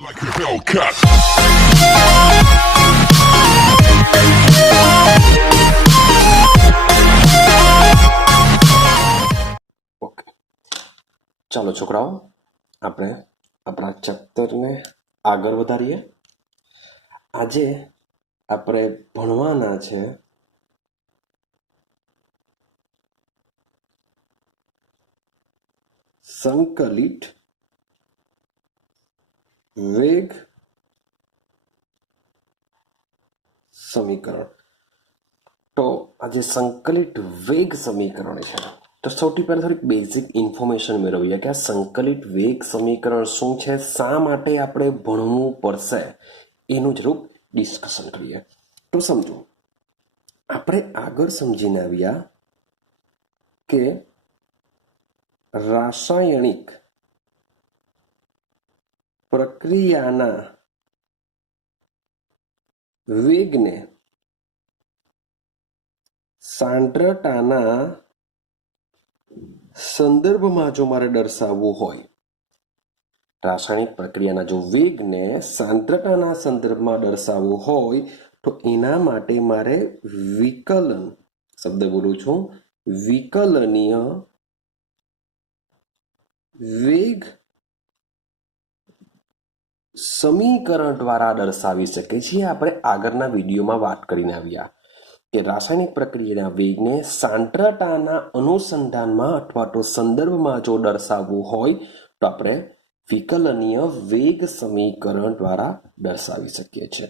Like a Hellcat. Okay, ચાલો છોકરાઓ, આપણે આપણા ચેપ્ટરને આગળ વધારીએ. આજે આપણે ભણવાના છે સંકલિત વેગ સમીકરણ. તો આજે સંકલિત વેગ સમીકરણ છે. તો સૌથી પહેલા થોડીક બેઝિક ઇન્ફોર્મેશન મેળવીએ કે આ સંકલિત વેગ સમીકરણ શું છે, શા માટે આપણે ભણવું પડશે, એનું જરૂર ડિસ્કશન કરીએ. તો સમજો, આપણે આગળ સમજીને આવ્યા કે રાસાયણિક પ્રક્રિયાના વેગને સાંદ્રતાના સંદર્ભમાં જો મારે દર્શાવવું હોય, રાસાયણિક પ્રક્રિયાના જો વેગને સાંદ્રતાના સંદર્ભમાં દર્શાવવું હોય તો એના માટે મારે વિકલન શબ્દ બોલું છું, વિકલનીય વેગ સમીકરણ દ્વારા દર્શાવી શકે છે. આપણે આગળના વિડીયોમાં વાત કરીને આવ્યા કે રાસાયણિક પ્રક્રિયાના વેગને સાંદ્રતાના અનુસંધાનમાં અથવા તો સંદર્ભમાં જો દર્શાવવું હોય તો આપણે વિકલનીય વેગ સમીકરણ દ્વારા દર્શાવી શકીએ છીએ.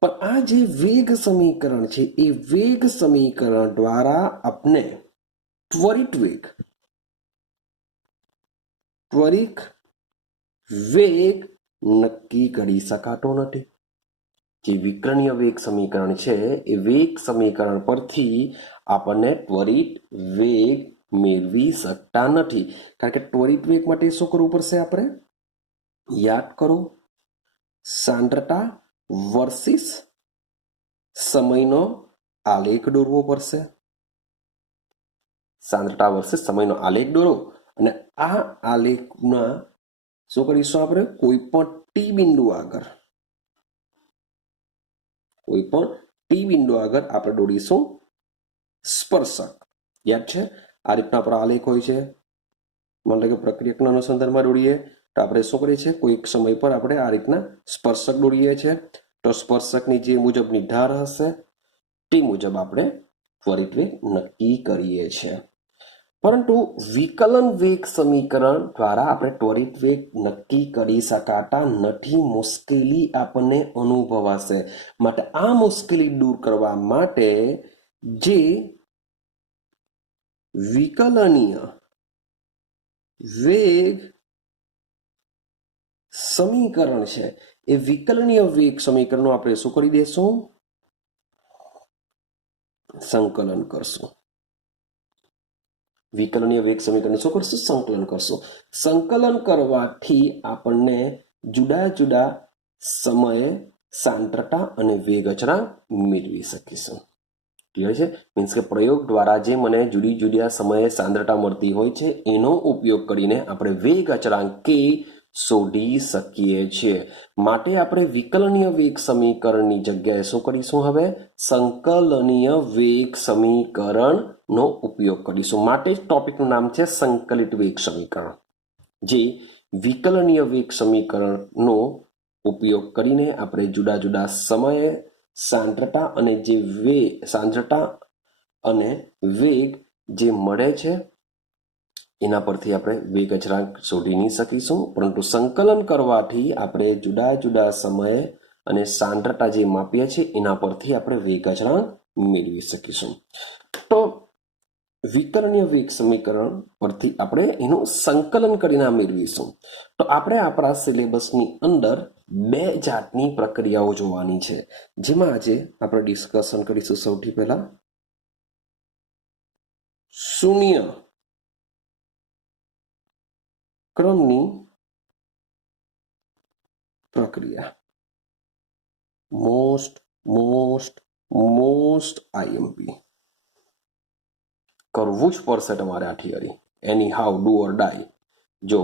પણ આ જે વેગ સમીકરણ છે એ વેગ સમીકરણ દ્વારા આપણે ત્વરિત વેગ નક્કી કરી શકાતો નથી. જે વિકલનીય વેગ સમીકરણ છે એ વેગ સમીકરણ પરથી આપણને ત્વરિત વેગ મેળવી શકતા નથી. કારણ કે ત્વરિત વેગ માટે શું કરવું પડશે? આપણે યાદ કરો, સાંદ્રતા વર્સિસ સમયનો આલેખ દોરવો પડશે. સાંદ્રતા વર્સિસ સમયનો આલેખ દોરો અને આ આલેખમાં શું કરીશું? આપણે કોઈ પણ ટી બિંદુ આગળ આપણે દોરીશું સ્પર્શક. યાદ છે? આ રીતના આપણો આલેખ હોય છે. માની લો કે પ્રક્રિયકના અનુસંધાનમાં દોરીએ તો આપણે શું કરીએ છીએ? કોઈક સમય પર આપણે આ રીતના સ્પર્શક દોરીએ છીએ. તો સ્પર્શકની જે મુજબની ધાર હશે તે મુજબ આપણે ત્વરિત વેગ નક્કી કરીએ છીએ. પરંતુ વિકલન વેગ સમીકરણ દ્વારા આપણે ત્વરિત વેગ નક્કી કરી શકાતા નથી. મુશ્કેલી આપણને અનુભવાશે. માટે આ મુશ્કેલી દૂર કરવા માટે જે વિકલનીય વેગ સમીકરણ છે એ વિકલનીય વેગ સમીકરણનું આપણે શું કરી દેશું? સંકલન કરશું. વિકલનીય વેગ સમીકરણ શું કરશું? સંકલન કરશું. સંકલન કરવાથી આપણને જુદા જુદા સમયે સાંદ્રતા અને વેગ અચળાંક મેળવી શકીશું. ક્લિયર છે? મીન્સ કે પ્રયોગ દ્વારા જે મને જુદી જુદા સમયે સાંદ્રતા મળતી હોય છે એનો ઉપયોગ કરીને આપણે વેગ અચળાંક કે શોધી શકીએ છીએ. માટે આપણે વિકલનીય વેગ સમીકરણની જગ્યાએ શું કરીશું? હવે સંકલનીય વેગ સમીકરણનો ઉપયોગ કરીશું. માટે ટોપિકનું નામ છે સંકલિત વેગ સમીકરણ. જે વિકલનીય વેગ સમીકરણનો ઉપયોગ કરીને આપણે જુદા જુદા સમયે સાંદ્રતા અને વેગ જે મળે છે એના પરથી આપણે વેગ અચળાંક શોધી નહીં શકીશું. પરંતુ સંકલન કરવાથી આપણે જુદા જુદા સમયે અને સાંદ્રતા જે માપીએ છીએ એના પરથી આપણે વેગ અચળાંક મેળવી શકીશું. તો વિકલનીય વેગ સમીકરણ પરથી આપણે એનું સંકલન કરીને મેળવીશું. તો આપણે આપણા સિલેબસની અંદર બે જાતની પ્રક્રિયાઓ જોવાની છે, જેમાં આજે આપણે ડિસ્કશન કરીશું. સૌથી પહેલા શૂન્ય ક્રમની પ્રક્રિયા. મોસ્ટ આઈએમપી કરવું જ પડશે તમારે આ theory. Anyhow do or die. જો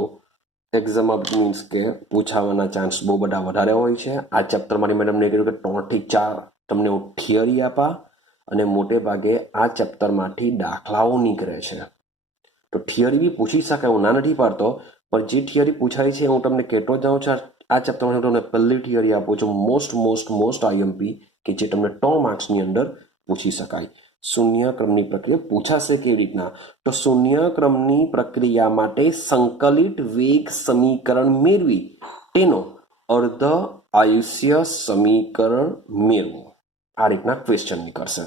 એક્ઝામમાં મીન્સ કે પૂછાવાના ચાન્સ બહુ બધા વધારે હોય છે. આ ચેપ્ટરમાંથી મેં તમને કીધું કે 3 થી 4 તમને હું થિયરી આપા અને મોટે ભાગે આ ચેપ્ટરમાંથી દાખલાઓ નીકળે છે. તો થિયરી બી પૂછી શકાય, હું ના નથી પાડતો, પણ જે થિયરી પૂછાય છે હું તમને કહેતો જાઉં છું. આ ચેપ્ટરમાં હું તમને પહેલી થિયરી આપું છું, મોસ્ટ આઈએમપી, કે જે તમને 3 માર્ક્સની અંદર પૂછી શકાય. શૂન્ય ક્રમની પ્રક્રિયા પૂછાશે કેવી રીતના? તો શૂન્ય ક્રમની પ્રક્રિયા માટે સંકલિત વેગ સમીકરણ મેળવી તેનો અર્ધ આયુષ્ય સમીકરણ મેળવો. આ રીતના ક્વેશ્ચન નીકળશે.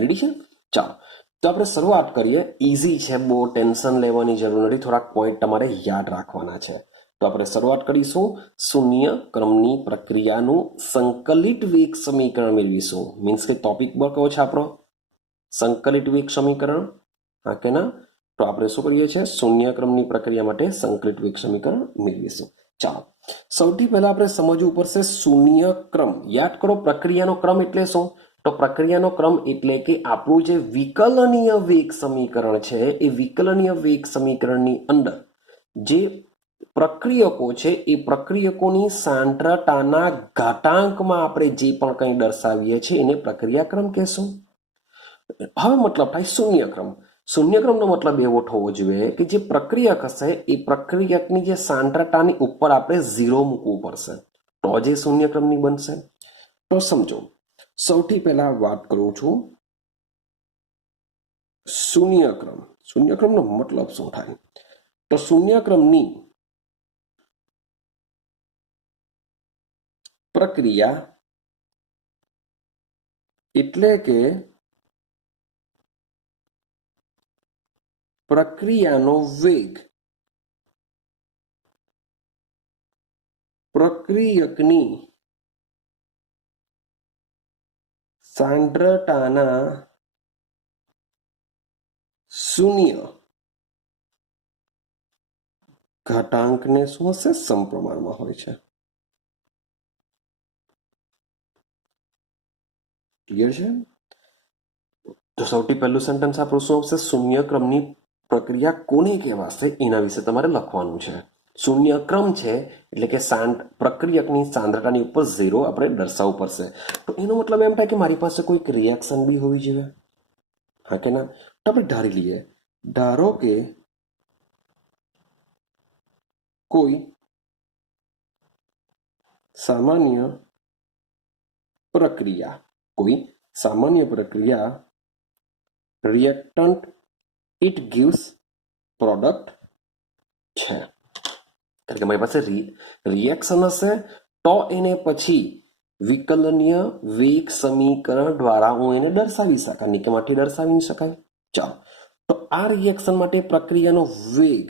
રેડી છે? ચાલો, તો આપણે શરૂઆત કરીએ. ઇઝી છે, બહુ ટેન્શન લેવાની જરૂર નથી, થોડાક પોઈન્ટ તમારે યાદ રાખવાના છે. તો આપણે શરૂઆત કરીશું. શૂન્ય ક્રમની પ્રક્રિયાનું સંકલિત વેગ સમીકરણ મેળવીશું. મીન્સ કે ટોપિક પર કયો છે આપણો? સંકલિત વેગ સમીકરણ. હા કે ના? તો આપણે શું કરીએ છીએ? શૂન્ય ક્રમની પ્રક્રિયા માટે સંકલિત વેગ સમીકરણ મેળવીશું. ચાલો, સૌથી પહેલા આપણે સમજવું પડશે શૂન્ય ક્રમ. યાદ કરો, પ્રક્રિયાનો ક્રમ એટલે શું? તો પ્રક્રિયાનો ક્રમ એટલે કે આપણું જે વિકલનીય વેગ સમીકરણ છે, એ વિકલનીય વેગ સમીકરણની અંદર જે પ્રક્રિયકો છે એ પ્રક્રિયકોની સાંદ્રતાના ઘાતાંકમાં આપણે જે પણ કંઈ દર્શાવીએ છીએ એને પ્રક્રિયા ક્રમ કહેશું. હવે મતલબ થાય શૂન્ય ક્રમ. શૂન્ય ક્રમનો મતલબ એવો થવો જોઈએ કે જે પ્રક્રિયક હશે એ પ્રક્રિયકની જે સાંદ્રતાની ઉપર આપણે 0 મૂકવું પડશે, તો જે શૂન્ય ક્રમની બનશે. તો સમજો, સૌથી પહેલા વાત કરું છું શૂન્ય ક્રમ. શૂન્ય ક્રમનો મતલબ શું થાય? તો શૂન્ય ક્રમની પ્રક્રિયા એટલે કે પ્રક્રિયાનો વેગ પ્રક્રિયકની સાંદ્રતાના શૂન્ય ઘાતાંકને શું હશે? સમપ્રમાણમાં હોય છે. ક્લિયર છે? તો સૌથી પહેલું સેન્ટેન્સ આપણું શું આવશે? શૂન્ય ક્રમની પ્રક્રિયા કોને કહેવાશે એના વિશે તમારે લખવાનું છે. શૂન્ય ક્રમ છે એટલે કે પ્રક્રિયકની સાંદ્રતાની ઉપર 0 આપણે દર્શાવવું પડશે. તો એનો મતલબ એમ થાય કે મારી પાસે કોઈક રિએક્શન બી હોવી જોઈએ. હા કે ના? તો આપણે ધારી લઈએ, ધારો કે કોઈ સામાન્ય પ્રક્રિયા રિએક્ટન્ટ ઇટ ગિવ્સ પ્રોડક્ટ છે. કારણ કે મારી પાસે રિએક્શન હશે તો એને પછી વિકલનીય વેગ સમીકરણ દ્વારા હું એને દર્શાવી શકાય, નીચેમાંથી દર્શાવી શકાય. ચાલો, તો આ રિએક્શન માટે પ્રક્રિયાનો વેગ,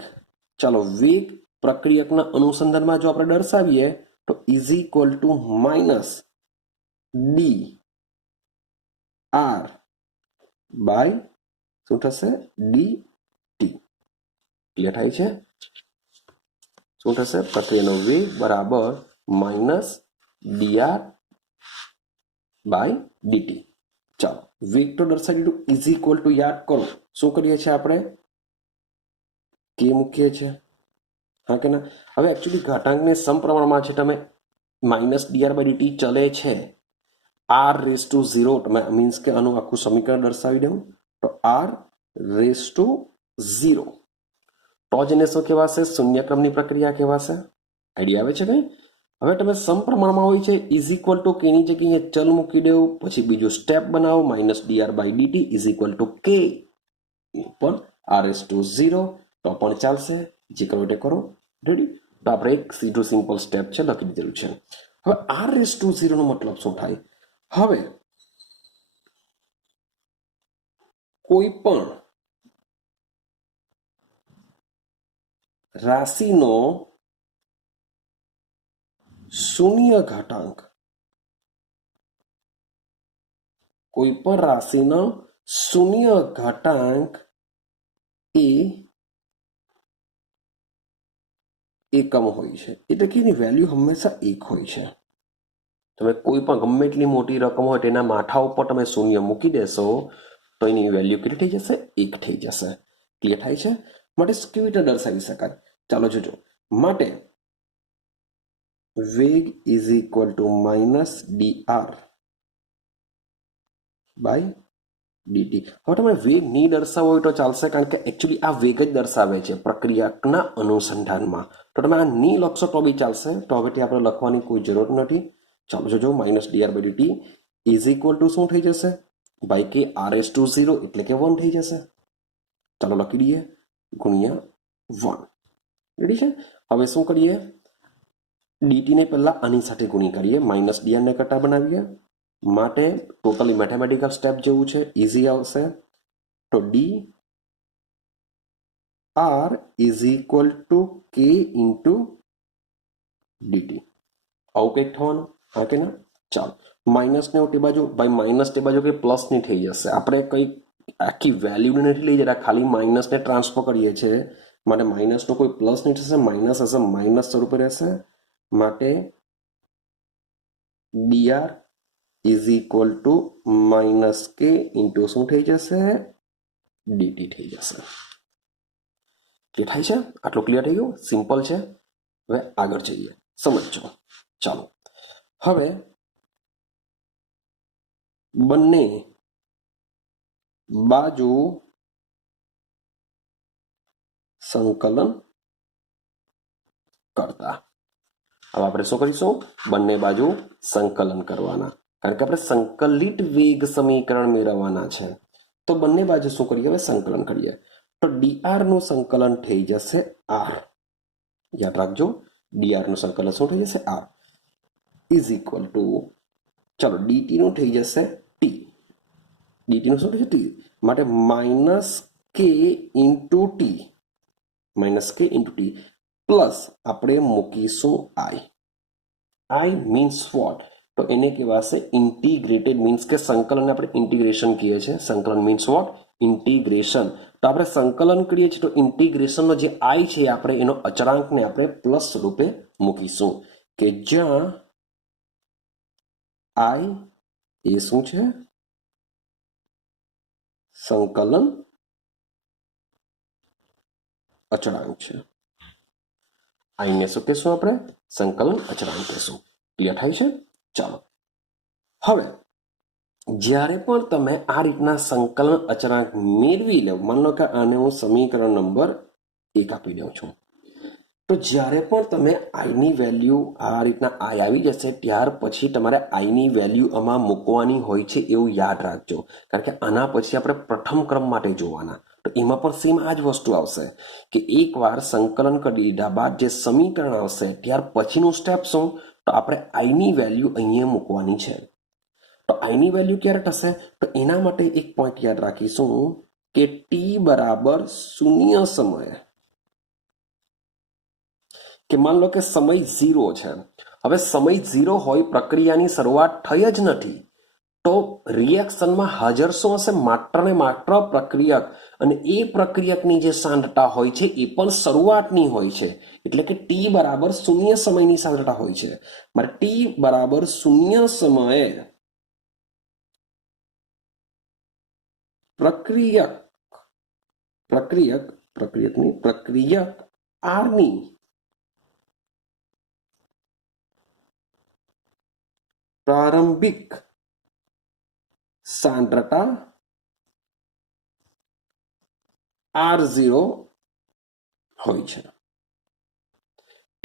ચાલો વેગ પ્રક્રિયકના અનુસંધાનમાં જો આપણે દર્શાવીએ તો is equal to minus D R by શું થશે? D T. ક્લિયર થાય છે? શું થશે? પ્રક્રિયાનો વેગ બરાબર માઇનસ ડીઆર બાય ડીટી. ચાલો, વેગ તો દર્શાવી દીધું. ઇઝ ઇક્વલ ટુ યાદ કરો, શું કરીએ છીએ આપણે? કે મૂકીએ છીએ. હા કે ના? હવે એકચ્યુઅલી ઘાતાંકને સમપ્રમાણમાં છે. તમે માઇનસ ડીઆર બાય ડીટી ચલે છે, આર રેસ ટુ 0, તમે મીન્સ કે આનું આખું સમીકરણ દર્શાવી દઉં તો આર રેસ ટુ 0, તો જ એને શું કહેવાશે? શૂન્ય ક્રમની પ્રક્રિયા કહેવાશે. આઈડિયા આવે છે કંઈ? હવે તમે સમપ્રમાણમાં હોય છે, ઇઝ ઇક્વલ ટુ કેની જગ્યાએ ચલ મૂકી દેવું, પછી બીજું સ્ટેપ બનાવો, minus DR by DT is equal to K ઉપર આર એસ ટુ 0, તો પણ ચાલશે. જે કરો તે કરો. રેડી? તો આપણે એક સીધું સિમ્પલ સ્ટેપ છે લખી દીધેલું છે. હવે આર રેસ ટુ 0 નો મતલબ શું થાય? હવે કોઈ પણ રાશિનો શૂન્ય ઘાતાંક, કોઈ પણ રાશિનો શૂન્ય ઘાતાંક એ એકમ હોય છે, એટલે કે એની વેલ્યુ હંમેશા 1 હોય છે. તમે કોઈ પણ ગમે એટલી મોટી રકમ હોય તેના માથા ઉપર તમે શૂન્ય મૂકી દેશો તો એની વેલ્યુ કેટલી થઈ જશે? 1 થઈ જશે. ક્લિયર થાય છે? માટે કેવી રીતે દર્શાવી શકાય? ચાલો જોજો. માટે વેગ is equal to minus dr by dt. હવે તમે વેગ નહીં દર્શાવો હોય તો ચાલશે, કારણ કે એકચ્યુઅલી આ વેગ જ દર્શાવે છે પ્રક્રિયાના અનુસંધાનમાં. તો તમે આ નહીં લખશો તો બી ચાલશે. તો હવેથી આપણે લખવાની કોઈ જરૂર નથી. ચાલો જોજો, minus dr by dt is equal to શું થઈ જશે? બાય કે RS2 0 એટલે કે 1 થઈ જશે. ચાલો લખી દઈએ, ગુણ્યા 1. રેડી છે? હવે શું કરીએ? dt ને પહેલા આની સાથે ગુણી કરીએ, માઇનસ dr ને કરતા બનાવીએ. માટે ટોટલી મેથેમેટિકલ સ્ટેપ જેવું છે, ઇઝી આવશે. તો D R is equal to K into DT. આવું કંઈક થવાનું, હા કે ના? ચાલો, માઇનસ ને તે બાજુ, ભાઈ માઇનસ તે બાજુ કંઈ પ્લસ ની થઈ જશે. આપણે કંઈ આખી વેલ્યુ નથી લઈ જતા, ખાલી માઇનસ ને ટ્રાન્સફર કરીએ છીએ. માટે માઇનસ નો કોઈ પ્લસ નહીં થશે, માઇનસ હશે માઇનસ સ્વરૂપે રહેશે. માટે dr is equal to minus K into શું થઈ જશે? ડીટી થઈ જશે. ક્લિયર થાય છે? આટલું ક્લિયર થઈ ગયું? સિમ્પલ છે. હવે આગળ જઈએ, સમજો. ચાલો, હવે બંને બાજુ સંકલન કરતા. હવે આપણે શું કરીશું? બંને બાજુ સંકલન કરવાના, કારણ કે આપણે સંકલિત વેગ સમીકરણ મેળવવાના છે. તો બંને બાજુ શું કરીએ? હવે સંકલન કરીએ. તો dr નું સંકલન થઈ જશે r. યાદ રાખજો, dr નું સંકલન શું થઈ જશે? r ઇઝ ઇક્વલ ટુ, ચલો dt નું થઈ જશે t. dt નું શું થઈ જશે? t. માટે minus K into T, minus K into T plus આપણે મૂકીશું i. i means what? તો એને કહેવાશે ઇન્ટિગ્રેટેડ, મીન્સ કે સંકલન આપણે ઇન્ટિગ્રેશન કહીએ છીએ. સંકલન મીન્સ વોટ? ઇન્ટિગ્રેશન. તો આપણે સંકલન કરીએ છીએ તો ઇન્ટિગ્રેશનનો જે i છે આપણે એનો અચળાંકને આપણે પ્લસ રૂપે મૂકીશું, કે જ્યાં i એ શું છે? સંકલન અચળાંક છે. i ને શું કહેશું આપણે? સંકલન અચળાંક કહેશું. ક્લિયર થાય છે? ચાલો, હવે જ્યારે પણ તમે આ રીતના સંકલન અચળાંક મેળવી લો, માની લો કે આને હું સમીકરણ નંબર 1 આપી દઉં છું. તો જ્યારે પણ તમે i ની વેલ્યુ આ રીતના i આવી જશે, ત્યાર પછી તમારે i ની વેલ્યુ આમાં મૂકવાની હોય છે, એવું યાદ રાખજો. કારણ કે આના પછી આપણે પ્રથમ ક્રમ માટે જોવાના. તો એમાં પણ સેમ આ જ વસ્તુ આવશે કે એકવાર સંકલન કરી દીધા બાદ જે સમીકરણ આવશે ત્યાર પછીનું સ્ટેપ શું? તો આપણે i ની વેલ્યુ અહીંયા મૂકવાની છે. તો i ની વેલ્યુ ક્યારે થશે? તો એના માટે એક પોઈન્ટ યાદ રાખીશું કે t બરાબર 0 સમયે, કે માન લો કે સમય 0 છે. હવે સમય 0 હોય, પ્રક્રિયાની શરૂઆત થઈ જ નથી, તો રિએક્શનમાં હાજર શું હશે? માત્ર ને માત્ર પ્રક્રિયક. અને એ પ્રક્રિયકની જે સાંદ્રતા હોય છે એ પણ શરૂઆતની હોય છે, એટલે કે t બરાબર 0 સમયની સાંદ્રતા હોય છે. મારે t બરાબર 0 સમયે પ્રક્રિયક r ની પ્રારંભિક સાંદ્રતા R0 હોય છે.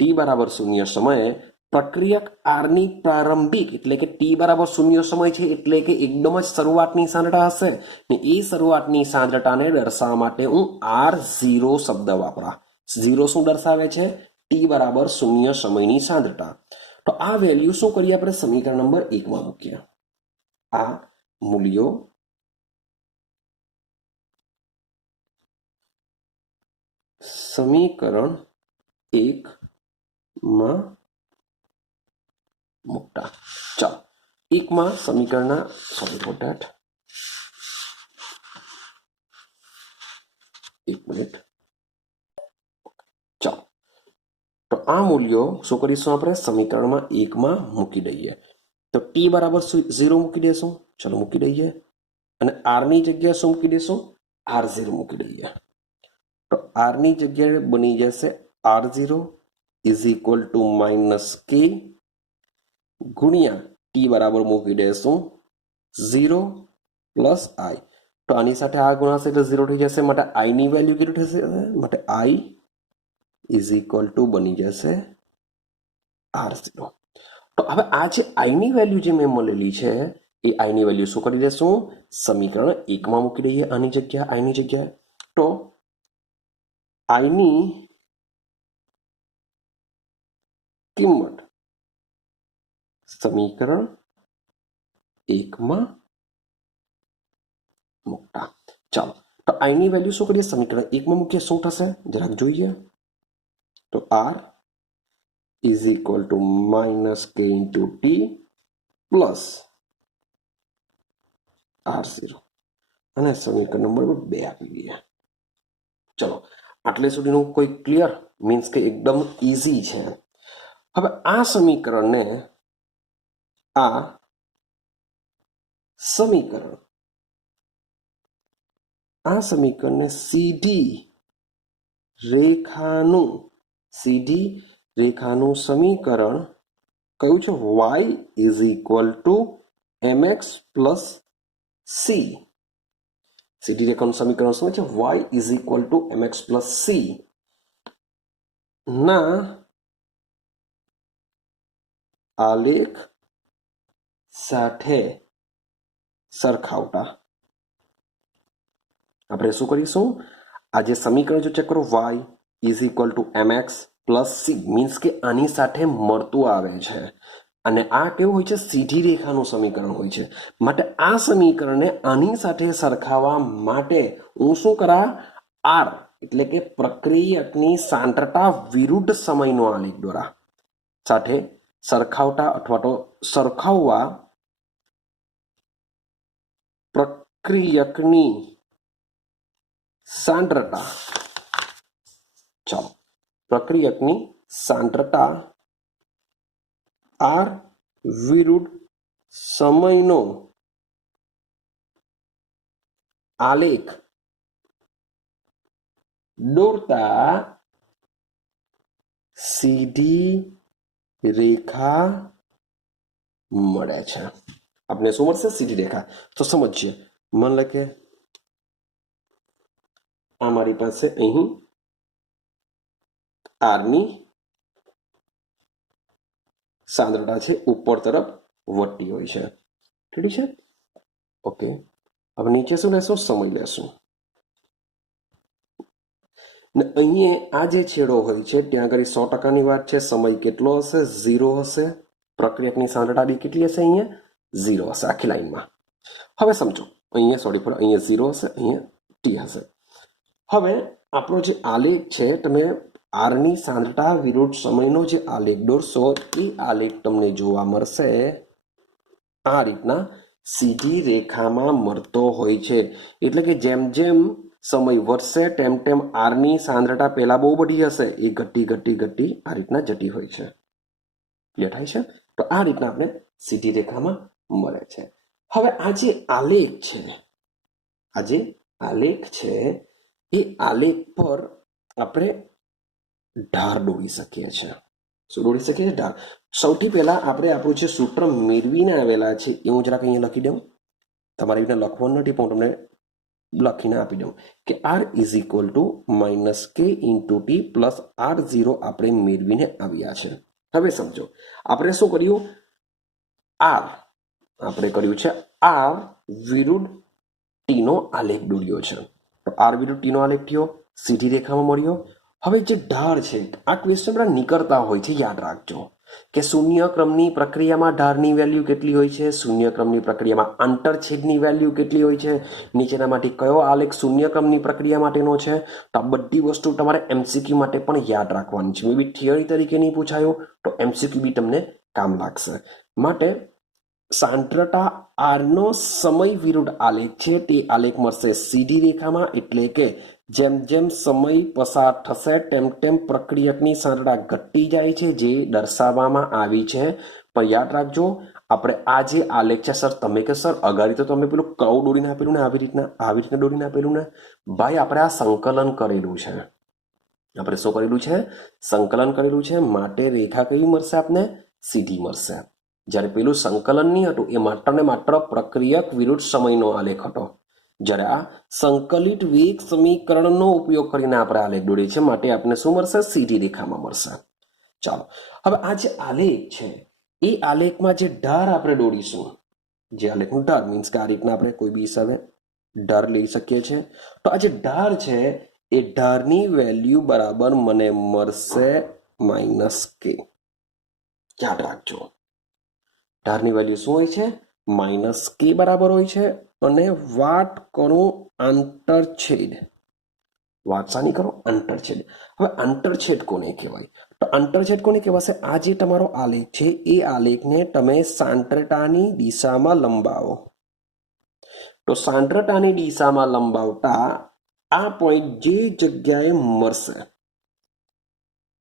t બરાબર 0 સમયે પ્રક્રિયક r ની પ્રારંભિક, એટલે કે t બરાબર 0 સમય છે એટલે કે એકદમ જ શરૂઆતની સાંદ્રતા હશે ને એ શરૂઆતની સાંદ્રતાને દર્શાવવા માટે હું R0 શબ્દ વાપરા. 0 શું દર્શાવે છે? t બરાબર 0 સમયની સાંદ્રતા. તો આ વેલ્યુ શું કરીએ? આપણે સમીકરણ નંબર 1 માં મૂકીએ. આ મૂલ્યો સમીકરણ 1 માં મૂકતા. ચાલો, 1 માં સમીકરણના એક મિનિટ. ચાલો, તો આ મૂલ્યો શું કરીશું? આપણે સમીકરણમાં 1 માં મૂકી દઈએ. તો t બરાબર 0 મૂકી દેશું. ચલો મૂકી દઈએ. અને r ની જગ્યાએ શું મૂકી દેશું? R0 મૂકી દઈએ. તો r ની જગ્યાએ બની જશે R0 is equal to minus કે ગુણ્યા ટી બરાબર મૂકી દેશું 0 પ્લસ આઈ. તો આની સાથે આ ગુણાશે એટલે 0 થઈ જશે. માટે આઈ ની વેલ્યુ કેટલું થશે? માટે આઈ ઇઝ ઇક્વલ ટુ બની જશે R0. તો હવે આ જે આઈ ની વેલ્યુ જે મેં મળેલી છે એ આઈ ની વેલ્યુ શું કરી દેશું? સમીકરણ 1 માં મૂકી દઈએ. આની જગ્યાએ આઈ ની જગ્યાએ. તો આઈ ની કિંમત સમીકરણ 1 માં મૂકતા. ચાલો, તો આઈ ની વેલ્યુ શું કરીએ? સમીકરણ 1 માં મૂકીએ. શું થશે જરાક જોઈએ. તો R is equal to minus K into T plus R0 અને સમીકરણ નંબર 2 આપી દઈએ. ચલો, આટલે સુધીનું કોઈ ક્લિયર? મીન્સ કે એકદમ ઇઝી છે. હવે આ સમીકરણને સીધી રેખાનું સમીકરણ કયું છે? y is equal two mx plus C. સીધી રેખાનું સમીકરણ શું છે? y is equal two mx plus C ના આલેખ સાથે સરખાવતા આપણે શું કરીશું? આ જે સમીકરણ જો ચેક કરો, y is equal two mx plus C means કે આની સાથે મળતું આવે છે. અને આ કેવું હોય છે? સીધી રેખાનું સમીકરણ હોય છે. માટે આ સમીકરણને આની સાથે સરખાવવા માટે હું શું કરા? આર એટલે કે પ્રક્રિયકની સાંદ્રતા વિરુદ્ધ સમયનો આલેખ દ્વારા સાથે સરખાવતા અથવા તો સરખાવવા પ્રક્રિયકની સાંદ્રતા. ચાલો, પ્રક્રિયકની સાંદ્રતા આર વિરુદ્ધ સમયનો આલેખ દોરતા સીધી રેખા મળે છે. આપણે શું મળશે? સીધી રેખા. તો સમજીએ. મન લે કે આ મારી પાસે અહીં આરની સાંદ્રતા છે, ઉપર તરફ વધતી હોય છે. ઠીક છે? ઓકે, હવે નીચે શું લેશું? સમય લેશું. ને અહીંયા આ જે છેડો હોય છે ત્યાં આગળ 100%ની વાત છે. સમય કેટલો હશે? 0 હશે. પ્રક્રિયકની સાંદ્રતા બી કેટલી હશે? અહીંયા 0 હશે આખી લાઈનમાં. હવે સમજો, અહીંયા 0 હશે, અહીંયા ટી હશે. હવે આપણો જે આલેખ છે, તમે આરની સાંદ્રતા વિરુદ્ધ સમયનો જે આલેખ દોરશો એ આલેખ તમને જોવા મળશે આ રીતના સીધી રેખામાં મળતો હોય છે. એટલે કે જેમ જેમ સમય વધશે તેમ તેમ આરની સાંદ્રતા પહેલા બહુ બધી હશે, એ ઘટી આ રીતના જતી હોય છે. ક્લિયર થાય છે? તો આ રીતના આપણે સીધી રેખામાં મળે છે. હવે આ જે આલેખ છે એ આલેખ પર આપણે ઢાર દોરી શકીએ છીએ. શું દોરી શકીએ છીએ? ઢાર. સૌથી પહેલા આપણે આપણું જે સૂત્ર મેળવીને આવેલા છે એ હું જરાક અહીંયા લખી દઉં. તમારે રીતના લખવાનું નથી, પણ હું તમને લખીને આપી દઉં કે R is equal to minus K into T plus R0 આપણે મેળવીને આવ્યા છે. હવે સમજો, આપણે શું કર્યું? આપણે કર્યું છે આર વિરુદ્ધ ટીનો આલેખ દોર્યો છે. તો આર વિરુદ્ધ ટીનો આલેખ થયો, સીધી રેખામાં મળ્યો. હવે જે ઢાળ છે, આ ક્વેશ્ચન બધા નીકળતા હોય છે, યાદ રાખજો કે શૂન્ય ક્રમની પ્રક્રિયામાં ઢાળની વેલ્યુ કેટલી હોય છે, શૂન્ય ક્રમની પ્રક્રિયામાં આંતરછેદની વેલ્યુ કેટલી હોય છે, નીચેનામાંથી કયો આલેખ શૂન્ય ક્રમની પ્રક્રિયા માટેનો છે. તો આ બધી વસ્તુ તમારે એમસીક્યુ માટે પણ યાદ રાખવાની છે. મે બી થિયરી તરીકે નહીં પૂછાયું તો એમસીક્યુ બી તમને કામ લાગશે. માટે સાંદ્રતા આરનો સમય વિરુદ્ધ આલેખ છે, તે આલેખ મળશે સીધી રેખામાં. એટલે કે જેમ જેમ સમય પસાર થશે તેમ તેમ પ્રક્રિયકની સાંદ્રતા ઘટતી જાય છે, જે દર્શાવવામાં આવી છે. પણ યાદ રાખજો, આપણે આ જે આલેખ છે, સર તમે કે સર અગાડી તો તમે પેલું કર્વ દોરીને આપેલું ને, આવી રીતના દોરીને આપેલું ને. ભાઈ, આપણે આ સંકલન કરેલું છે. આપણે શું કરેલું છે? સંકલન કરેલું છે, માટે રેખા કેવી મળશે આપને? સીધી મળશે. જ્યારે પેલું સંકલન નહીં હતું, એ માત્ર ને માત્ર પ્રક્રિયક વિરુદ્ધ સમયનો આલેખ હતો. જ્યારે આ સંકલિત વેગ સમીકરણનો ઉપયોગ કરીને આપણે આલેખ દોરીએ છીએ, માટે આપણે શું મળશે? સીધી રેખામાં મળશે. ચાલો, હવે આ જે આલેખ છે, એ આલેખમાં જે ઢાર આપણે દોરીશું, જે આલેખનું ઢાર મીન્સ કે આ રીતના આપણે કોઈ બી હિસાબે ઢાર લઈ શકીએ છીએ. તો આ જે ઢાર છે, એ ઢારની વેલ્યુ બરાબર મને મળશે -k. યાદ રાખજો, ઢારની વેલ્યુ શું હોય છે? -k બરાબર હોય છે. અને વાત કરું આંતરછેદ, વાત શાની કરો? આંતરછેદ. હવે આંતરછેદ કોને કહેવાય? તો આંતરછેદ કોને કહેવાશે? આ જે તમારો આલેખ છે, એ આલેખને તમે સાંદ્રતાની દિશામાં લંબાવો. તો સાંદ્રતાની દિશામાં લંબાવતા આ પોઈન્ટ જે જગ્યાએ મળશે,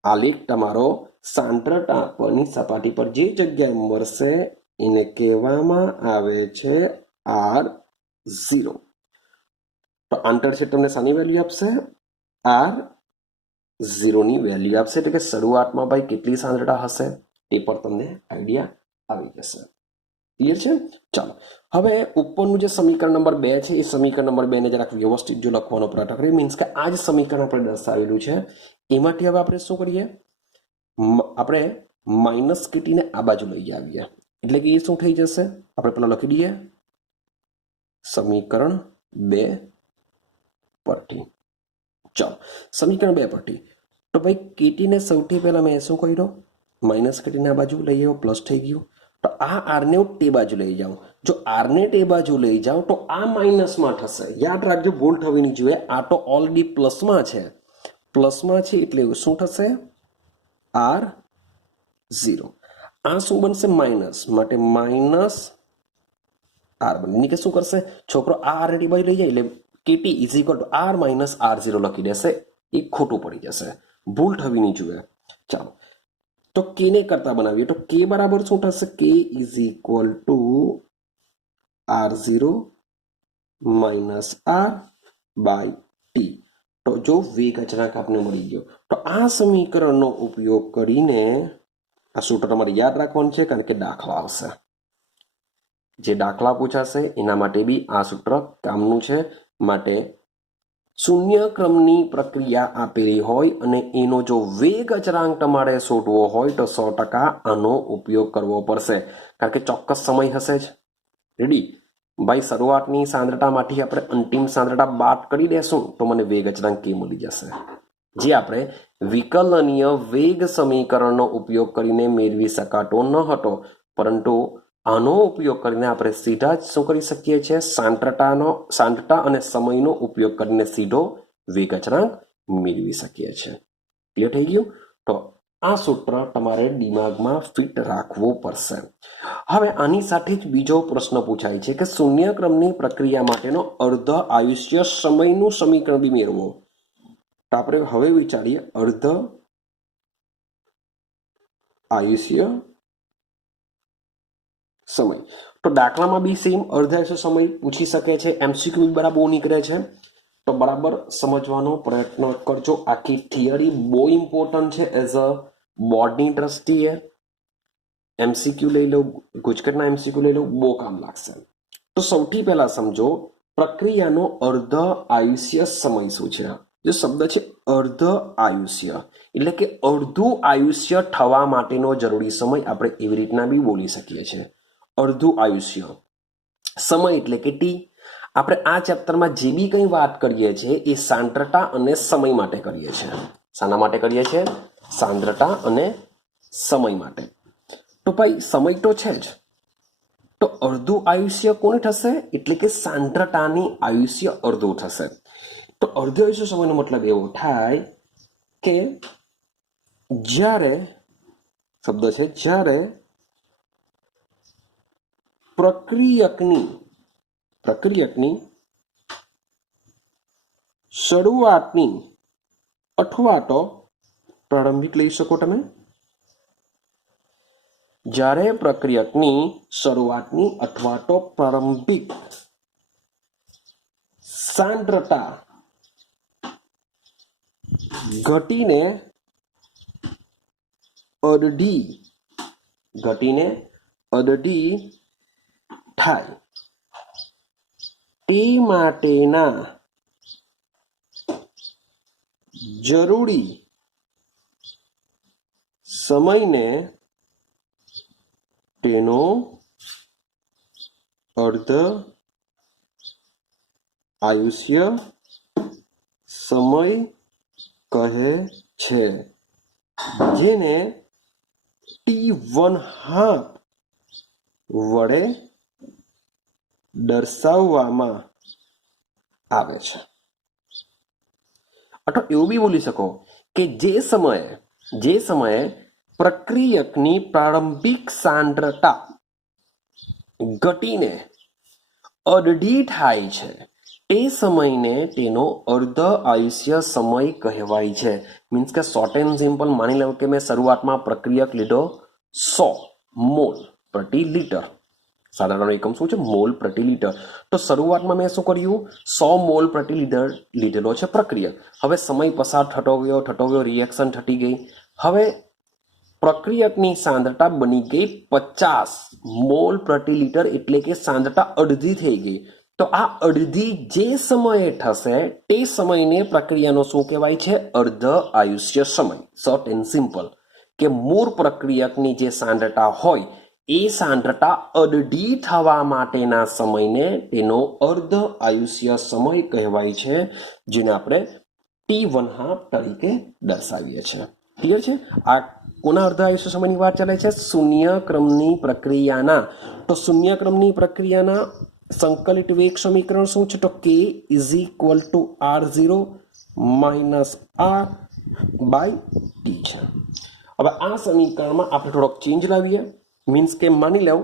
આલેખ તમારો સાંદ્રતા પરની સપાટી પર જે જગ્યાએ મળશે, એને કહેવામાં આવે છે R0. તો આંતરછેદ તમને શાની વેલ્યુ આપશે? R0 ની વેલ્યુ આપશે. એટલે કે શરૂઆતમાં ભાઈ કેટલી સાંદ્રતા હશે એ પર તમને આઈડિયા આવી જશે. ક્લિયર છે? ચાલો, હવે ઉપરનું જે સમીકરણ નંબર 2 છે, એ સમીકરણ નંબર 2 ને જરાક વ્યવસ્થિત જો લખવાનો પ્રયત્ન કરીએ, મીન્સ કે આ જ સમીકરણ આપણે દર્શાવેલું છે, એમાંથી હવે આપણે શું કરીએ? આપણે -kt ને આ બાજુ લઈ આવીએ. એટલે કે એ શું થઈ જશે? આપણે પેલા લખી દઈએ સમીકરણ 2 પરથી. ચાલો, સમીકરણ 2 પરથી. તો ભાઈ kt ને સૌથી પહેલા મેં શું કર્યું? -kt ને આ બાજુ લઈ આવ્યો, પ્લસ થઈ ગયું. તો આ r ને તે બાજુ લઈ જાઉં. જો r ને તે બાજુ લઈ જાઉં તો આ માઇનસમાં થશે. યાદ રાખજો, ભૂલ થવી નહીં જોઈએ. આ તો ઓલરેડી પ્લસમાં છે, પ્લસમાં છે એટલે શું થશે? R0. આ શું બનશે? માઇનસ, માટે -r બને. કે શું કરશે છોકરો? આ r ને તે બાજુ લઈ જાય એટલે kt = r - r0 લખી દેશે. એ ખોટું પડી જશે, ભૂલ થવી નહીં જોઈએ. ચાલો, તો k ને કરતા બનાવીએ તો k બરાબર શું થશે? k = r0 - r/t. તો જો વેગ અચળાંક આપને મળી ગયો, તો આ સમીકરણનો ઉપયોગ કરીને આ સૂત્ર તમારે યાદ રાખવાનું છે, કારણ કે દાખલા આવશે. જે દાખલા પૂછાશે એના માટે બી આ સૂત્ર કામનું છે. માટે શૂન્ય ક્રમની પ્રક્રિયા આપેલી હોય અને એનો જો વેગ અચળાંક તમારે શોધવો હોય તો 100% આનો ઉપયોગ કરવો પડશે, કારણ કે ચોક્કસ સમય હશે જ. રેડી ભાઈ? શરૂઆતની સાંદ્રતામાંથી આપણે અંતિમ સાંદ્રતા બાદ કરી દેશું તો મને વેગ અચળાંક કે મળી જશે, જે આપણે વિકલનીય વેગ સમીકરણનો ઉપયોગ કરીને મેળવી શકાતો ન હતો. પરંતુ આનો ઉપયોગ કરીને આપણે સીધા જ શું કરી શકીએ છીએ? સાંદ્રતા અને સમયનો ઉપયોગ કરીને સીધો વેગ અચળાંક મેળવી શકીએ છીએ. ક્લિયર થઈ ગયું? તો આ સૂત્ર તમારે દિમાગમાં ફિટ રાખવું પડશે. હવે આની સાથે જ બીજો પ્રશ્ન પૂછાય છે કે શૂન્ય ક્રમની પ્રક્રિયા માટેનો અર્ધ આયુષ્ય સમયનું સમીકરણ બી મેળવો. તો આપણે હવે વિચારીએ અર્ધ આયુષ્ય સમય. તો દાખલામાં બી સેમ અર્ધ આયુષ્ય સમય પૂછી શકે છે. MCQ બરાબર બહુ નીકળે છે, તો બરાબર સમજવાનો પ્રયત્ન કરજો. આખી થિયરી બહુ ઇમ્પોર્ટન્ટ છે. એઝ અ બોર્ડની દ્રષ્ટિએ MCQ લઈ લો, ગુજકેટના MCQ લઈ લો, બહુ કામ લાગશે. તો સૌથી પહેલા સમજો પ્રક્રિયાનો અર્ધ આયુષ્ય સમય શું છે. જે શબ્દ છે અર્ધ આયુષ્ય, એટલે કે અડધું આયુષ્ય થવા માટેનો જરૂરી સમય આપણે એવી રીતના બી બોલી શકીએ છીએ. અડધું આયુષ્ય સમય એટલે કે ટી. આપણે આ ચેપ્ટરમાં જે બી કંઈ વાત કરીએ છીએ એ સાંદ્રતા અને સમય માટે કરીએ છીએ. શાના માટે કરીએ છીએ? સાંદ્રતા અને સમય માટે. તો ભાઈ સમય તો છે જ, તો અડધું આયુષ્ય કોણ થશે? એટલે કે સાંદ્રતાની આયુષ્ય અડધું થશે. તો અર્ધ આયુષ્ય સમયનો મતલબ એવો થાય કે જ્યારે શબ્દ છે જ્યારે પ્રક્રિયકની શરૂઆતની અથવા તો પ્રારંભિક લઈ શકો તમે. જ્યારે પ્રક્રિયકની શરૂઆતની અથવા તો પ્રારંભિક સાંદ્રતા ઘટીને અડધી થાય તે માટેના જરૂરી સમયને તેનો અર્ધ આયુષ્ય સમય કહે છે, જેને T1/2 વડે દર્શાવવામાં આવે છે. અથવા એવું બી બોલી શકો કે જે સમયે પ્રક્રિયકની પ્રારંભિક સાંદ્રતા ઘટીને અડધી થાય છે તે સમયને તેનો અર્ધ આયુષ્ય સમય કહેવાય છે. મીન્સ કે શોર્ટ એન્ડ સિમ્પલ માની લો કે મેં શરૂઆતમાં પ્રક્રિયક લીધો 100 મોલ પ્રતિ લિટર. સાધારણ એકમ શું છે? મોલ પ્રતિ લિટર. તો શરૂઆતમાં મેં શું કર્યું? 100 મોલ પ્રતિ લિટર લીધેલો છે પ્રક્રિયક. હવે સમય પસાર થતો ગયો, રિએક્શન થતી ગઈ. હવે પ્રક્રિયકની સાંદ્રતા બની ગઈ 50 મોલ પ્રતિ લિટર, એટલે કે સાંદ્રતા અડધી થઈ ગઈ. તો આ અડધી જે સમયે થશે તે સમયને પ્રક્રિયાનો શું કહેવાય છે? અર્ધ આયુષ્ય સમય. શોર્ટ એન્ડ સિમ્પલ કે મૂળ પ્રક્રિયકની જે સાંદ્રતા હોય એ સાંદ્રતા અડધી થવા માટેના સમયને તેનો અર્ધ આયુષ્ય સમય કહેવાય છે, જેને આપણે T1/2 તરીકે દર્શાવીએ છીએ. ક્લિયર છે? આ કોના અર્ધ આયુષ્ય સમયની વાત ચાલે છે? શૂન્ય ક્રમની પ્રક્રિયાના. તો શૂન્ય ક્રમની પ્રક્રિયાના સંકલિત વેગ સમીકરણ શું છે? તો K = R0 - R/T છે. હવે આ સમીકરણમાં આપણે થોડોક ચેન્જ લાવીએ. મીન્સ કે માની લો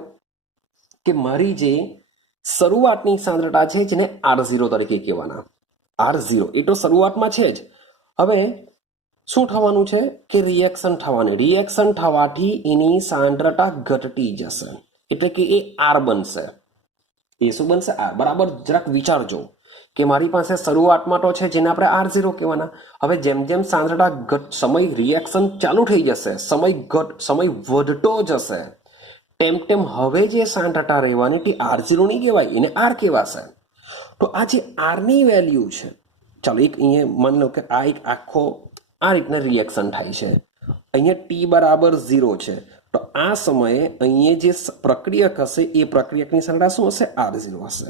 કે મારી જે શરૂઆતની સાંદ્રતા છે જેને R0 તરીકે કહેવાના. R0 એ તો શરૂઆતમાં છે જ. હવે શું થવાનું છે કે રિએક્શન થવાથી એની સાંદ્રતા ઘટતી જશે, એટલે કે એ R બનશે. એ શું બનશે? R. બરાબર. જરાક વિચારજો કે મારી પાસે શરૂઆતમાં તો છે જેને આપણે R0 કહેવાના. હવે જેમ જેમ સાંદ્રતા સમય રિએક્શન ચાલુ થઈ જશે, સમય વધતો જશે, તેમ તેમ હવે જે સાંદ્રતા રહેવાની તે R0 નહીં કહેવાય, એને R કહેવાશે. તો આ જે R ની વેલ્યુ છે, ચાલો એક અહીંયા માની લો કે આ એક આખો આ રીતના રિએક્શન થાય છે. અહીંયા T = 0 છે. તો આ સમયે અહીંયા જે પ્રક્રિયક હશે એ પ્રક્રિયકની સાંદ્રતા શું હશે? R0 હશે.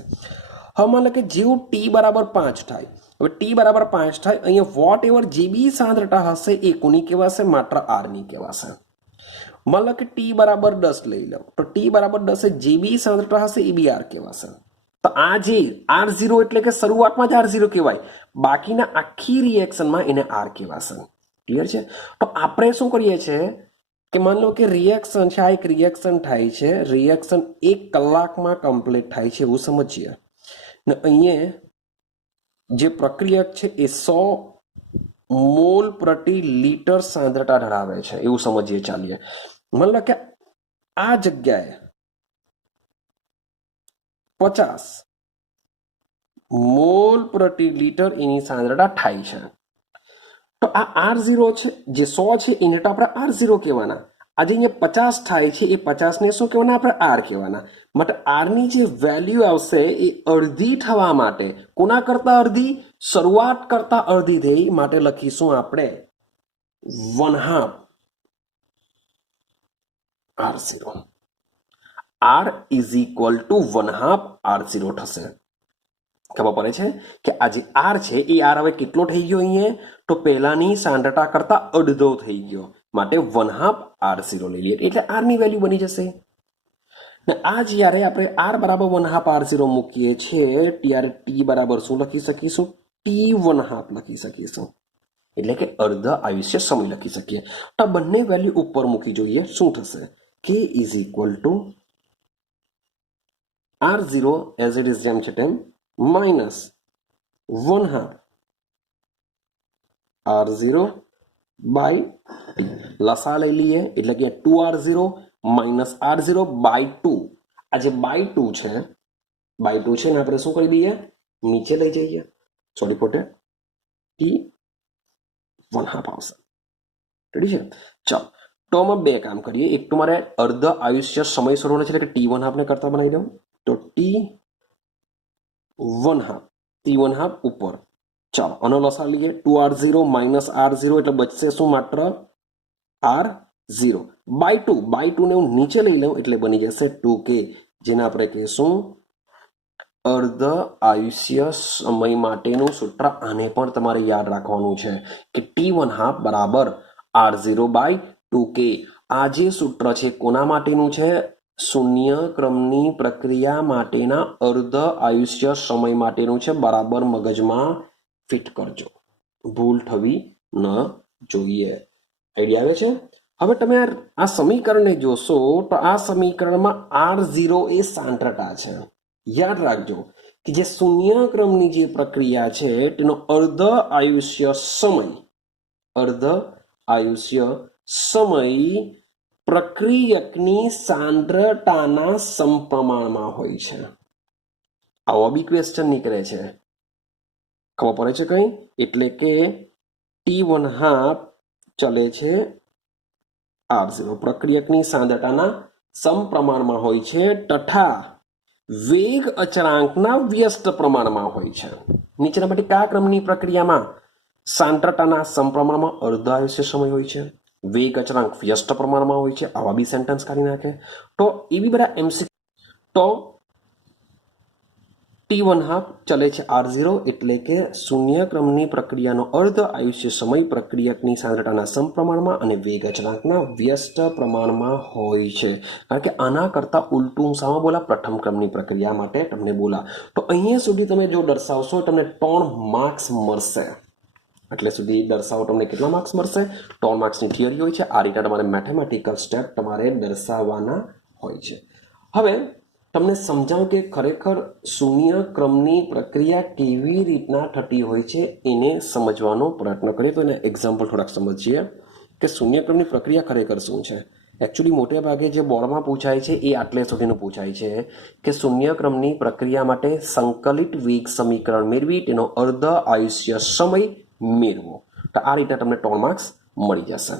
હવે માનો કે જેવું T = 5 થાય, હવે T = 5 થાય, અહીંયા વોટ એવર જે બી સાંદ્રતા હશે એ કોની કહેવાશે? માત્ર R ની કહેવાશે. માનો કે T = 10 લઈ લો, તો T = 10 જે બી સાંદ્રતા હશે એ બી R કહેવાશે. તો આ જે R0 એટલે કે શરૂઆતમાં જ R0 કહેવાય, બાકીના આખી રિએક્શનમાં એને R કહેવાશે. ક્લિયર છે? તો આપણે શું કરીએ છીએ કે માની લો કે રિએક્શન છે, આ એક રિએક્શન થાય છે, રિએક્શન 1 કલાકમાં કમ્પ્લીટ થાય છે એવું સમજીએ. ને અહીંયા જે પ્રક્રિયક છે એ 100 મોલ પ્રતિ લિટર સાંદ્રતા ધરાવે છે એવું સમજીએ. ચાલીએ માની લો કે આ જગ્યાએ 50 મોલ પ્રતિ લિટર એની સાંદ્રતા થાય છે. તો આ R0 છે, જે 100 છે એને તો આપણે R0 કહેવાના. આજે અહીંયા 50 થાય છે, એ 50 ને શું કહેવાના? આપણે R કહેવાના. માટે R ની જે વેલ્યુ આવશે એ અડધી થવા માટે, કોના કરતા અડધી? શરૂઆત કરતા અડધી થઈ માટે લખીશું આપણે 1/2 R0. R = 1/2 R0 થશે. ખબર પડે છે કે આ જે R છે એ R હવે કેટલો થઈ ગયો? અહીંયા તો પહેલાની સાંદ્રતા કરતા અડધો થઈ ગયો, માટે 1/2 R0 લઈ લઈએ એટલે R ની વેલ્યુ બની જશે. ને આ જ્યારે આપણે R = 1/2 R0 મૂકીએ છીએ ત્યારે T બરાબર શું લખી શકીશું? T1/2 લખી શકીશું, એટલે કે અર્ધ આયુષ્ય સમય લખી શકીએ. તો આ બંને વેલ્યુ ઉપર મૂકી જોઈએ શું થશે? K = R0 as it is જેમ છે તેમ -1/2 R0 by T. લસા લઈ લઈએ એટલે કે 2R0 - R0 by 2. આ જે by 2 છે ને આપણે શું કરી દઈએ? નીચે લઈ જઈએ. સોરી ફોર T 1/2 આવશે. રેડી છે? ચાલો, તો આમાં બે કામ કરીએ. એક તો મારે અર્ધ આયુષ્ય સમય શોધવાનો છે, એટલે કે T1/2 ને કરતા બનાવી દઉં. તો T1/2 ઉપર. ચાલો, આનો લસા લઈએ. 2R0 - R0 એટલે બચશે શું? માત્ર R0 બાય 2 ને હું નીચે લઈ લઉં એટલે બની જશે 2K, જેને આપણે કહીશું અર્ધ આયુષ્ય સમય માટેનું સૂત્ર. આને પણ તમારે યાદ રાખવાનું છે કે T1/2 બરાબર R0/2K. આ જે સૂત્ર છે કોના માટેનું છે? શૂન્ય ક્રમની પ્રક્રિયા માટેના અર્ધ આયુષ્ય સમય માટેનું છે. બરાબર મગજમાં ફિટ કરજો, ભૂલ થવી ન જોઈએ. આઈડિયા આવે છે? હવે તમે આ સમીકરણને જોશો તો આ સમીકરણમાં R0 એ સાંદ્રતા છે. યાદ રાખજો કે જે શૂન્ય ક્રમની જે પ્રક્રિયા છે તેનો અર્ધ આયુષ્ય સમય પ્રક્રિયકની સાંદ્રતાના સમપ્રમાણમાં હોય છે. આવો બી ક્વેશ્ચન નીકળે છે. ખબર પડે છે કઈ? એટલે કે T1/2 ચલે છે R0, પ્રક્રિયકની સાંદ્રતાના સમપ્રમાણમાં હોય છે તથા વેગ અચળાંકના વ્યસ્ત પ્રમાણમાં હોય છે. નીચેનામાંથી કયા ક્રમની પ્રક્રિયામાં સાંદ્રતાના સમપ્રમાણમાં અર્ધ આયુષ્ય સમય હોય છે, વેગ અચળાંક વ્યસ્ત પ્રમાણમાં હોય છે? આવા બી સેન્ટેન્સ કાઢી નાખે. તો એ બી બધા MC. તો T1/2 ચલે છે R0 એટલે કે શૂન્ય ક્રમની પ્રક્રિયાનો અર્ધ આયુષ્ય સમય પ્રક્રિયકની સાંદ્રતાના સમપ્રમાણમાં અને વેગ અચળાંકના વ્યસ્ત પ્રમાણમાં હોય છે. કારણ કે આના કરતા ઉલટું સામા બોલા પ્રથમ ક્રમની પ્રક્રિયા માટે તમને બોલા. તો અહીંયા સુધી તમે જો દર્શાવશો તમને 3 માર્ક્સ મળશે. એટલે સુધી દર્શાવો, તમને કેટલા માર્ક્સ મળશે? 3 માર્ક્સની થિયરી હોય છે. આ રીતે તમારે મેથેમેટિકલ સ્ટેપ તમારે દર્શાવવાના હોય છે. હવે તમને સમજાવું કે ખરેખર શૂન્ય ક્રમની પ્રક્રિયા કેવી રીતના થતી હોય છે એને સમજવાનો પ્રયત્ન કરીએ. તો એના એક્ઝામ્પલ થોડાક સમજીએ કે શૂન્ય ક્રમની પ્રક્રિયા ખરેખર શું છે. એકચ્યુઅલી મોટે ભાગે જે બોર્ડમાં પૂછાય છે એ આટલે સુધીનું પૂછાય છે કે શૂન્ય ક્રમની પ્રક્રિયા માટે સંકલિત વેગ સમીકરણ મેળવી તેનો અર્ધ આયુષ્ય સમય મેળવો. તો આ રીતે તમને 3 માર્ક્સ મળી જશે.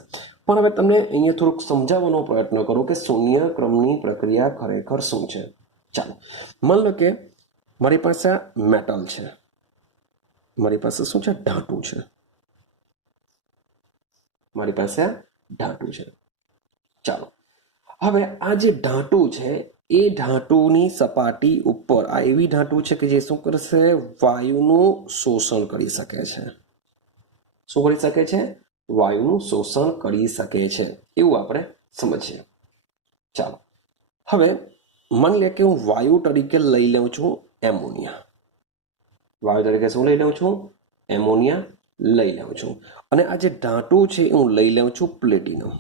પણ હવે તમને અહીંયા થોડુંક સમજાવવાનો પ્રયત્ન કરું કે શૂન્ય ક્રમની પ્રક્રિયા ખરેખર શું છે. ચાલો, માન લો કે મારી પાસે મેટલ છે, મારી પાસે શું છે? ધાતુ છે. મારી પાસે ધાતુ છે. ચાલો, હવે આ જે ધાતુ છે એ ધાતુની સપાટી ઉપર આ એવી ધાતુ છે કે જે શું કરશે? વાયુનું શોષણ કરી શકે છે. શું કરી શકે છે? વાયુનું શોષણ કરી શકે છે. એવું આપણે સમજીએ. ચાલો, હવે માની લે કે હું વાયુ તરીકે લઈ લઉં છું એમોનિયા. વાયુ તરીકે શું લઈ લઉં છું? એમોનિયા લઈ લઉં છું. અને આ જે ધાતુ છે હું લઈ લઉં છું પ્લેટિનમ.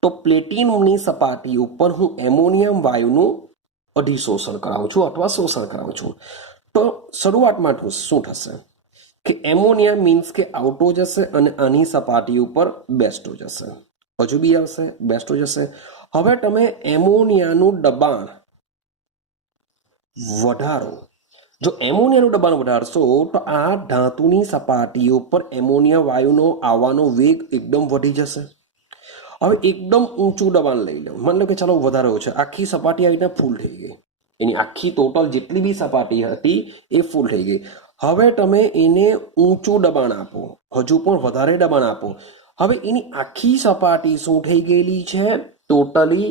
તો પ્લેટિનમની સપાટી ઉપર હું એમોનિયમ વાયુનું અધિશોષણ કરાવું છું અથવા શોષણ કરાવું છું. તો શરૂઆતમાં શું થશે કે એમોનિયા મીન્સ કે આવતો જશે અને આની સપાટી ઉપર બેસતો જશે. હજુ બી આવશે, બેસતો જશે. હવે તમે એમોનિયાનું દબાણ વધારો. જો એમોનિયાનું દબાણ વધારશો તો આ ધાતુની સપાટી ઉપર એમોનિયા વાયુનો આવવાનો વેગ એકદમ વધી જશે. હવે એકદમ ઊંચું દબાણ લઈ લો. માની લો કે ચાલો વધારો છે, આખી સપાટી આવીને ફૂલ થઈ ગઈ. એની આખી ટોટલ જેટલી બી સપાટી હતી એ ફૂલ થઈ ગઈ. હવે તમે એને ઊંચું દબાણ આપો, હજુ પણ વધારે દબાણ આપો. હવે એની આખી સપાટી શું થઈ ગયેલી છે? ટોટલી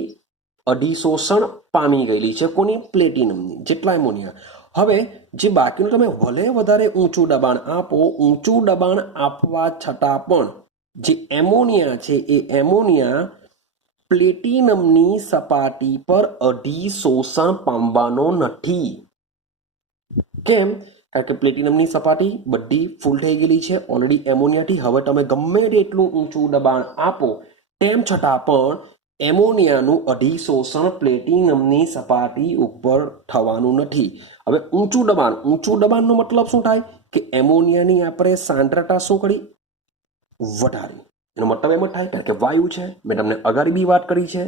અધિશોષણ પામી ગયેલી છે. કોની? પ્લેટિનમની. જેટલા એમોનિયા. હવે જે બાકીનું તમે ભલે વધારે ઊંચું દબાણ આપો, ઊંચું દબાણ આપવા છતાં પણ જે એમોનિયા છે એ એમોનિયા પ્લેટિનમની સપાટી પર અધિશોષણ પામવાનો નથી. કેમ? કારણ કે પ્લેટિનમની સપાટી બધી ફૂલ થઈ ગયેલી છે ઓલરેડી એમોનિયાથી. હવે તમે ગમે તેટલું ઊંચું દબાણ આપો તેમ છતાં પણ એમોનિયાનું અધિશોષણ પ્લેટિનમની સપાટી ઉપર થવાનું નથી. હવે ઊંચું દબાણનો મતલબ શું થાય કે એમોનિયાની આપણે સાંદ્રતા શું કરી? વધારી. એનો મતલબ એમ જ થાય કારણ કે વાયુ છે. મેં તમને અગાડી બી વાત કરી છે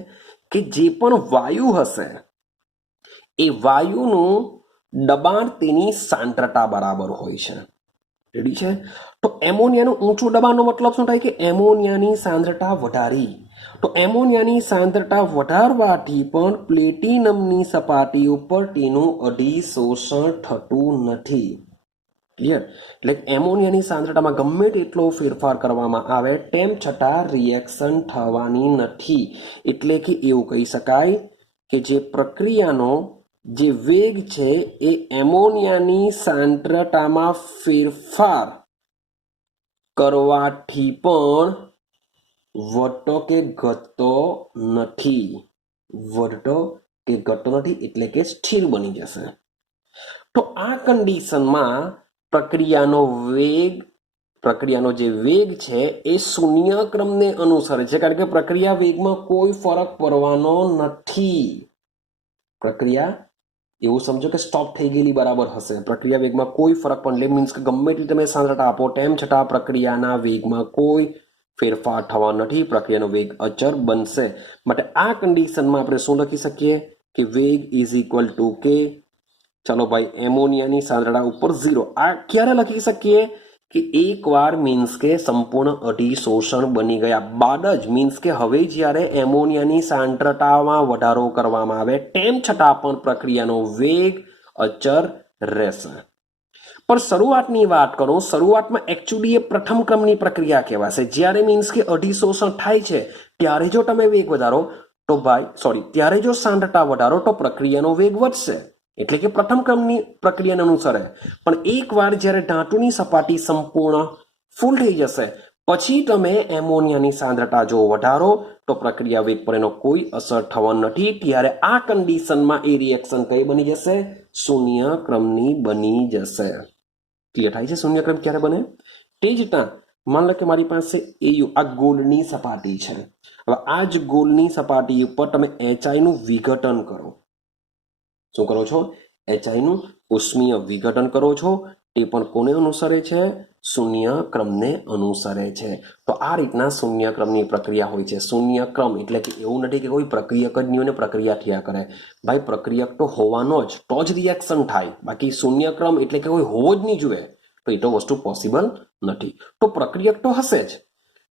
કે જે પણ વાયુ હશે એ વાયુનું દબાણ તેની સાંદ્રતા બરાબર હોય છે. રેડી છે? તો એમોનિયાનું ઊંચું દબાણનો મતલબ શું થાય કે એમોનિયાની સાંદ્રતા વધારી. તો એમોનિયાની સાંદ્રતા વધારવાથી પણ પ્લેટિનમની સપાટી ઉપર તેનું અધિશોષણ થતું નથી. ક્લિયર? એટલે એમોનિયાની સાંદ્રતામાં ગમે તેટલો ફેરફાર કરવામાં આવે તેમ છતાં રિએક્શન થવાની નથી. એટલે કે એવું કહી શકાય કે જે પ્રક્રિયાનો જે વેગ છે એ એમોનિયાની સાંદ્રતામાં ફેરફાર કરવાથી પણ વધતો કે ઘટતો નથી. વધતો કે ઘટતો નથી એટલે કે સ્થિર બની જશે. તો આ કન્ડિશનમાં પ્રક્રિયાનો જે વેગ છે એ શૂન્ય ક્રમને અનુસરે છે, કારણ કે પ્રક્રિયા વેગમાં કોઈ ફરક પડવાનો નથી. પ્રક્રિયા એવું સમજો કે સ્ટોપ થઈ ગયેલી બરાબર હશે. પ્રક્રિયા વેગમાં કોઈ ફરક પણ એટલે મીન્સ કે ગમે તેટલી તમે સાંદ્રતા આપો તેમ છતાં પ્રક્રિયાના વેગમાં કોઈ ફેરફાર થવા નથી. પ્રક્રિયાનો વેગ અચળ બનશે. માટે આ કન્ડિશનમાં આપણે શું લખી શકીએ કે વેગ ઇઝ ઇક્વલ ટુ કે, ચાલો ભાઈ, એમોનિયાની સાંદ્રતા ઉપર 0. આ ક્યારે લખી શકીએ કે એકવાર મીન્સ કે સંપૂર્ણ અધિશોષણ બની ગયા બાદ જ, મીન્સ કે હવે જ્યારે એમોનિયાની સાંદ્રતામાં વધારો કરવામાં આવે તેમ છતાં પણ પ્રક્રિયાનો વેગ અચળ રહેશે. પણ શરૂઆતની વાત કરું, શરૂઆતમાં એકચ્યુઅલી એ પ્રથમ ક્રમની પ્રક્રિયા કહેવાશે. જ્યારે મીન્સ કે અધિશોષણ થાય છે ત્યારે જો તમે વેગ વધારો તો ત્યારે જો સાંદ્રતા વધારો તો પ્રક્રિયાનો વેગ વધશે. એટલે કે પ્રથમ ક્રમની પ્રક્રિયાને અનુસરે. પણ એકવાર જ્યારે ધાતુની સપાટી સંપૂર્ણ ફૂલ થઈ જશે પછી તમે એમોનિયાની સાંદ્રતા જો વધારો તો પ્રક્રિયા વેગ પર એનો કોઈ અસર થવાનો નથી. ત્યારે આ કન્ડિશનમાં એ રિએક્શન કઈ બની જશે? શૂન્ય ક્રમની બની જશે. ક્લિયર થાય છે? શૂન્ય ક્રમ ક્યારે બને? તે જ રીતના માન લો કે મારી પાસે આ ગોળની સપાટી છે. હવે આ જ ગોળની સપાટી ઉપર તમે HI નું વિઘટન કરો. શું કરો છો? HI નું ઉષ્મીય વિઘટન કરો છો. તે પણ કોને અનુસરે છે? શૂન્ય ક્રમને અનુસરે છે. તો આ રીતના શૂન્ય ક્રમની પ્રક્રિયા હોય છે. શૂન્ય ક્રમ એટલે કે એવું નથી કે કોઈ પ્રક્રિયક જ નહીં હોય ને પ્રક્રિયા થયા કરે. ભાઈ, પ્રક્રિયક તો હોવાનો જ, તો જ રિએક્શન થાય. બાકી શૂન્ય ક્રમ એટલે કે કોઈ હોવો જ નહીં જોઈએ તો એ તો વસ્તુ પોસિબલ નથી. તો પ્રક્રિયક તો હશે જ.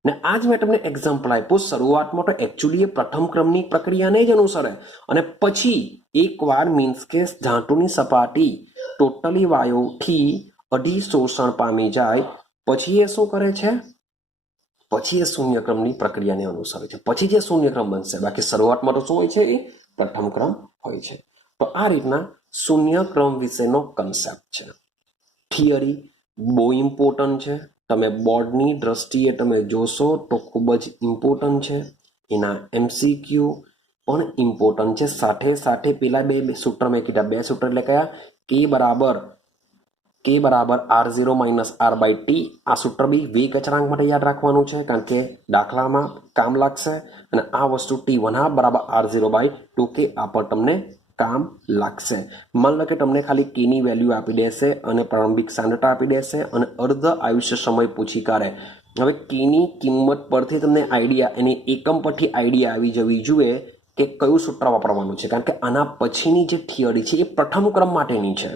ને આજ મેં તમને એક્ઝામ્પલ આપ્યું. શરૂઆતમાં તો એકચ્યુઅલી પ્રથમ ક્રમની પ્રક્રિયાને જ અનુસરે અને પછી એકવાર મીન્સ કે ધાતુની સપાટી ટોટલી વાયુથી અધિશોષણ પામી જાય પછી એ શું કરે છે? પછી એ શૂન્ય ક્રમની પ્રક્રિયાને અનુસરે છે. પછી જે શૂન્ય ક્રમ બનશે. બાકી શરૂઆતમાં તો શું હોય છે? એ પ્રથમ ક્રમ હોય છે. તો આ રીતના શૂન્ય ક્રમ વિશેનો કન્સેપ્ટ છે. થિયરી બહુ ઇમ્પોર્ટન્ટ છે. તમે બોર્ડની દ્રષ્ટિએ તમે જોશો તો ખૂબ જ ઇમ્પોર્ટન્ટ છે. એના MCQ પણ ઇમ્પોર્ટન્ટ છે. સાથે સાથે પેલા બે સૂત્ર મેં કીધા. બે સૂત્ર એટલે કયા? K બરાબર R0 માઇનસ R/T. આ સૂત્ર બી વેગ અચળાંક માટે યાદ રાખવાનું છે, કારણ કે દાખલામાં કામ લાગશે. અને આ વસ્તુ T1 બરાબર R0/2K આ પણ તમને કામ લાગશે. માન લો કે તમને ખાલી K ની વેલ્યુ આપી દેશે અને પ્રારંભિક સાંદ્રતા આપી દેશે અને અર્ધ આયુષ્ય સમય પૂછી કાઢે. હવે K ની કિંમત પરથી તમને આઈડિયા, એની એકમ પરથી આઈડિયા આવી જવી જોઈએ કે કયું સૂત્ર વાપરવાનું છે, કારણ કે આના પછીની જે થિયરી છે એ પ્રથમ ક્રમ માટેની છે.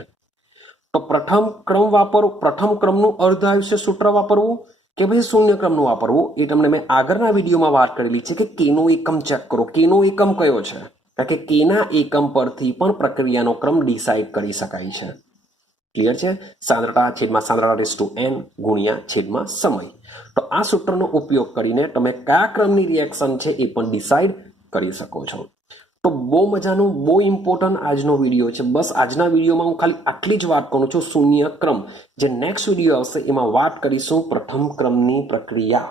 તો પ્રથમ ક્રમનું અર્ધ આયુષ્ય સૂત્ર વાપરવું કે ભાઈ શૂન્ય ક્રમનું વાપરવું એ તમને મેં આગળના વિડીયોમાં વાત કરેલી છે કે Kનો એકમ ચેક કરો. Kનો એકમ કયો છે? કારણ કે Kના એકમ પરથી પણ પ્રક્રિયાનો ક્રમ ડિસાઇડ કરી શકાય છે. ક્લિયર છે? સાંદ્રતા છેદમાં સાંદ્રતા ⁴ ગુણ્યા છેદમાં સમય. તો આ સૂત્રનો ઉપયોગ કરીને તમે કયા ક્રમની રિએક્શન છે એ પણ ડિસાઇડ કરી શકો છો. તો બહુ મજાનું, બહુ ઇમ્પોર્ટન્ટ આજનો વિડીયો છે. બસ આજના વિડીયોમાં હું ખાલી આટલી જ વાત કરું છું. શૂન્ય ક્રમ. જે નેક્સ્ટ વિડીયો આવશે એમાં વાત કરીશું પ્રથમ ક્રમની પ્રક્રિયા.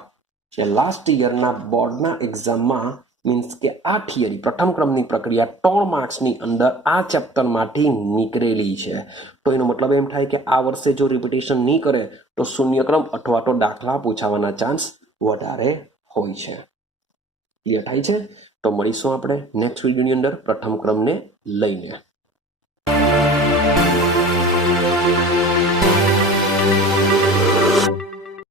જે લાસ્ટ યરના બોર્ડના એક્ઝામમાં મીન્સ કે આ થિયરી પ્રથમ ક્રમની પ્રક્રિયા 3 માર્ક્સની અંદર આ ચેપ્ટરમાંથી નીકળેલી છે. તો એનો મતલબ એમ થાય કે આ વર્ષે જો રિપીટેશન નહીં કરે તો શૂન્ય ક્રમ અથવા તો દાખલા પૂછાવાના ચાન્સ વધારે હોય છે. ક્લિયર થાય છે? તો મળીશું આપણે નેક્સ્ટ વિડીયોની અંદર પ્રથમ ક્રમને લઈને.